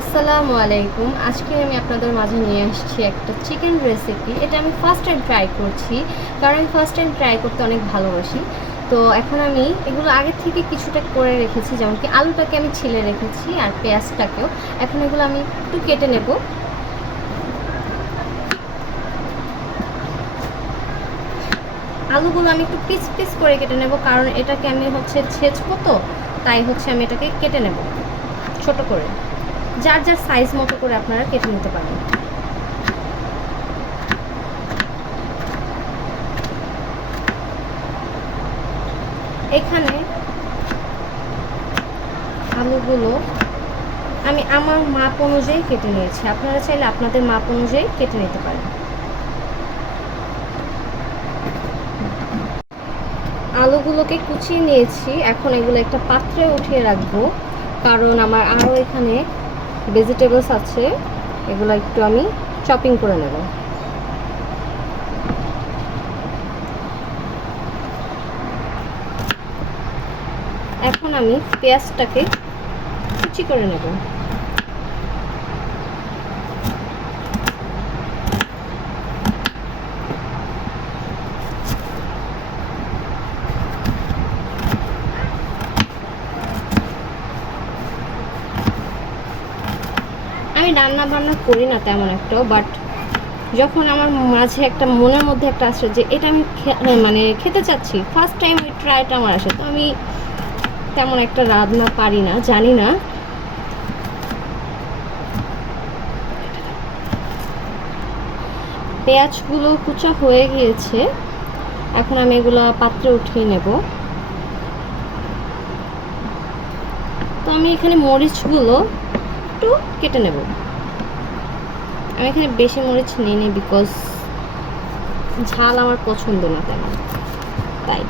আসসালামু আলাইকুম। আজকে আমি আপনাদের মাঝে নিয়ে আসছি একটা চিকেন রেসিপি এটা আমি ফার্স্ট টাইম ট্রাই করছি, কারণ আমি ফার্স্ট টাইম ট্রাই করতে অনেক ভালোবাসি। তো এখন আমি এগুলো আগে থেকে কিছুটা করে রেখেছি, যেমন কি আলুটাকে আমি ছিলে রেখেছি আর পেঁয়াজটাকেও। এখন এগুলো আমি একটু কেটে নেব। আলুগুলো আমি একটু পিস পিস করে কেটে নেব, কারণ এটাকে আমি হচ্ছে ছেঁচবো তো, তাই হচ্ছে আমি এটাকে কেটে নেব, ছোট করে। যার যার সাইজ মতো করে আপনারা কেটে নিতে পারেন এখানে আলুগুলো আমি আমার মাপ অনুযায়ী কেটে নিয়েছি। আপনারা চাইলে আপনাদের মাপ অনুযায়ী কেটে নিতে পারেন। আলুগুলোকে কুচিয়ে নিয়েছি। এখন এগুলো একটা পাত্রে উঠিয়ে রাখব। কারণ আমার আরও এখানে ভেজিটেবলস আছে এগুলো একটু আমি চপিং করে নেব। এখন আমি পেঁয়াজটাকে কুচি করে নেব। রান্না বান্না করি না তেমন একটা বাট যখন আমার মাঝে একটা মনের মধ্যে একটা আসে যে এটা আমি খে- মানে খেতে চাচ্ছি ফার্স্ট টাইম ওই ট্রাইটা আমার আসে, তো আমি তেমন একটা রান্না পারি না, জানি না। পেঁয়াজগুলো কুচা হয়ে গিয়েছে, এখন আমি এগুলো পাত্রে উঠিয়ে নেব। তো আমি এখানে মরিচগুলো একটু কেটে নেব। আমি এখানে বেশি মরিচ নিই নি বিকজ ঝাল আমার পছন্দ না তেমন। তাই।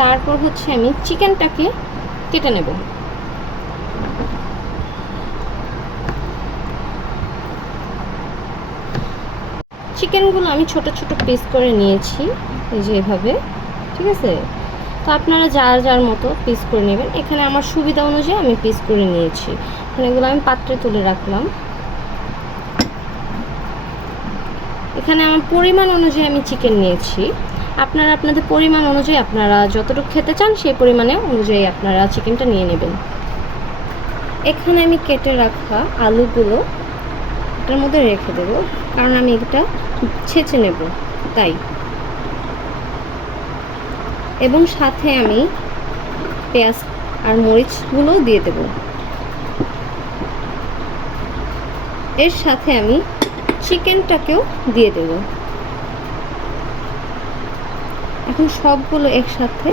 তারপর হচ্ছে আমি চিকেনটাকে কেটে নেব। চিকেনগুলো আমি ছোট ছোট পিস করে নিয়েছি, এই যে এভাবে, ঠিক আছে? তো আপনারা যার যার মতো পিস করে নেবেন। এখানে আমার সুবিধা অনুযায়ী আমি পিস করে নিয়েছি। এখানে এগুলো আমি পাত্রে তুলে রাখলাম। এখানে আমার পরিমাণ অনুযায়ী আমি চিকেন নিয়েছি। আপনারা আপনাদের পরিমাণ অনুযায়ী আপনারা যতটুকু খেতে চান, সেই পরিমাণে অনুযায়ী আপনারা চিকেনটা নিয়ে নেবেন। এখানে আমি কেটে রাখা আলুগুলো এটার মধ্যে রেখে দেবো, কারণ আমি এটা ছেঁচে নেব, তাই। এবং সাথে আমি পেঁয়াজ আর মরিচগুলো দিয়ে দেব। এর সাথে আমি চিকেনটাকেও দিয়ে দেব। এখন সবগুলো একসাথে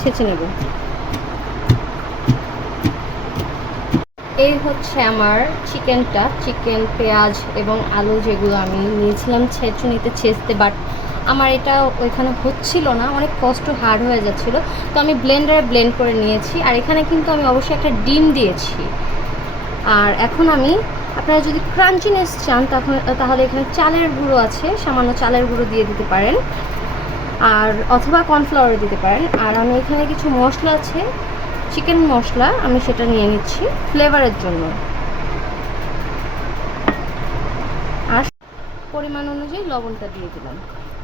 ছেঁচে নেব। এই হচ্ছে আমার চিকেনটা, চিকেন, পেঁয়াজ এবং আলু যেগুলো আমি নিয়েছিলাম ছেঁচুনিতে ছেঁচতে বাট আমার এটা ওইখানে হচ্ছিল না, অনেক কষ্ট হার্ড হয়ে যাচ্ছিল। তো আমি ব্লেন্ডারে ব্লেন্ড করে নিয়েছি, আর এখানে কিন্তু আমি অবশ্যই একটা ডিম দিয়েছি। আর এখন আমি, আপনারা যদি ক্রাঞ্চিনেস চান, তখন, তাহলে এখানে চালের গুঁড়ো আছে, সামান্য চালের গুঁড়ো দিয়ে দিতে পারেন। আর অথবা কর্নফ্লাওয়ার দিতে পারেন। আর আমি এখানে কিছু মশলা আছে চিকেন মশলা, আমি সেটা নিয়ে নিচ্ছি ফ্লেভারের জন্য। আর পরিমাণ অনুযায়ী লবণটা দিয়ে দিলাম।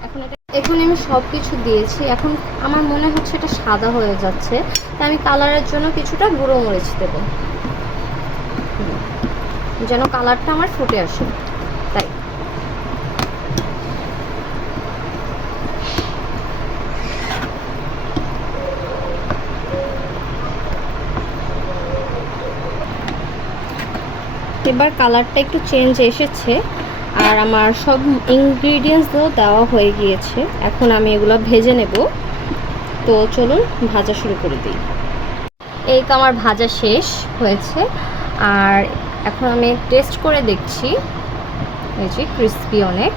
এখন এটা এখন আমি সব কিছু দিয়েছি। এখন আমার মনে হচ্ছে এটা সাদা হয়ে যাচ্ছে। তাই আমি কালারের জন্য কিছুটা গুঁড়ো মরিচ দেবো। যেন কালারটা আমার ফুটে আসে তাই এবার কালারটা একটু চেঞ্জ এসেছে। আর আমার সব ইনগ্রিডিয়েন্টসগুলো দেওয়া হয়ে গিয়েছে। এখন আমি এগুলো ভেজে নেব। তো চলুন ভাজা শুরু করে দিই। এই তো আমার ভাজা শেষ হয়েছে। আর এখন আমি টেস্ট করে দেখছি। এই যে ক্রিস্পি অনেক।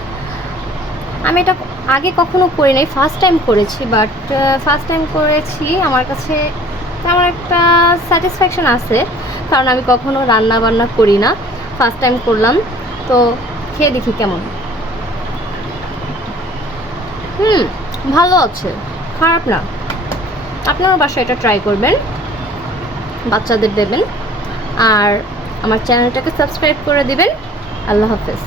আমি এটা আগে কখনো করি নাই ফার্স্ট টাইম করেছি বাট ফার্স্ট টাইম করেছি। আমার কাছে তেমন একটা স্যাটিসফ্যাকশন আছে, কারণ আমি কখনো রান্না বান্না করি না। ফার্স্ট টাইম করলাম, তো খেয়ে দেখি কেমন। হুম, ভালো আছে, খারাপ না। আপনারা বাসায় এটা ট্রাই করবেন, বাচ্চাদের দেবেন, আর আমার চ্যানেলটাকে সাবস্ক্রাইব করে দিবেন। আল্লাহ হাফেজ।